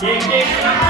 เก่งเก่งครับ